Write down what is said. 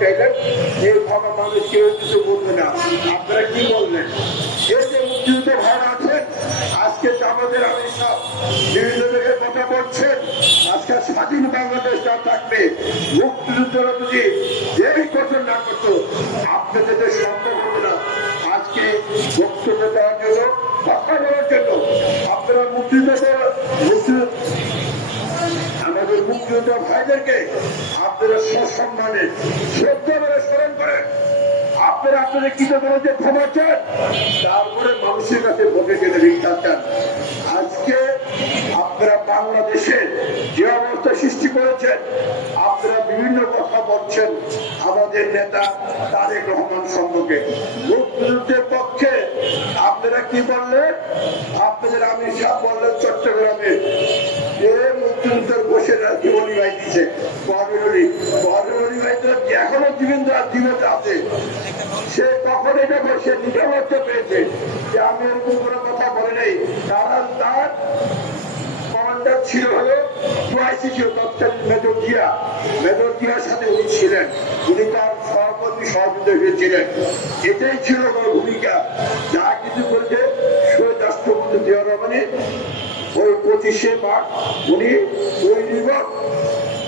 চাইলেন যে ক্ষমা মানুষ কেউ কিছু বলবে না, আপনারা কি বললেন? এই যে মুক্তিযুদ্ধ ভাই আছেন, আজকে আমাদের আমি সব বিভিন্ন জায়গায় কথা বলছেন, আজকে স্বাধীন বাংলাদেশটা থাকবে, মুক্তিযুদ্ধরা যদি এই কথা না করতো আপনাদের সম্ভব হবে না। আজকে বক্তব্য দেওয়ার জন্য, কথা বলার জন্য আপনারা আমাদের মুক্তিযোদ্ধা ভাইদেরকে আপনারা সসম্মানে শ্রদ্ধা করে স্মরণ করেন। আপনারা আপনাদের কৃতজ্ঞতা ক্ষমা চান, তারপরে মানুষের কাছে ভোটে গেলে ভিক্ষা চান। আজকে আপনারা বাংলাদেশে যে অবস্থা সৃষ্টি করেছেন, আপনারা বিভিন্ন কথা বলছেন আমাদের নেতা তারেক রহমান সম্পর্কে। মুক্তিযুদ্ধের পক্ষে আপনারা কি বললেন? আপনাদের আমির সাহেব বললেন চট্টগ্রামে যে মুক্তিযুদ্ধের বসে জীবনী ভাই দিচ্ছে, বদরুলি ভাই তো এখনো জীবন আছে, সে কখন এটা বসে নিজে করতে পেরেছে যে আমি এরকম কোনো কথা বলে নেই, কারণ তার কমান্ডার ছিল হলো মেজর জিয়ার সাথে উনি ছিলেন, উনি তার সহকর্মী সহযোগী ছিলেন, এটাই ছিল ওনার ভূমিকা। যা কিছু বলছে শহীদ রাষ্ট্রপতি জিয়া রহমানের ওই 25শে মার্চ উনি ওই নির্বাক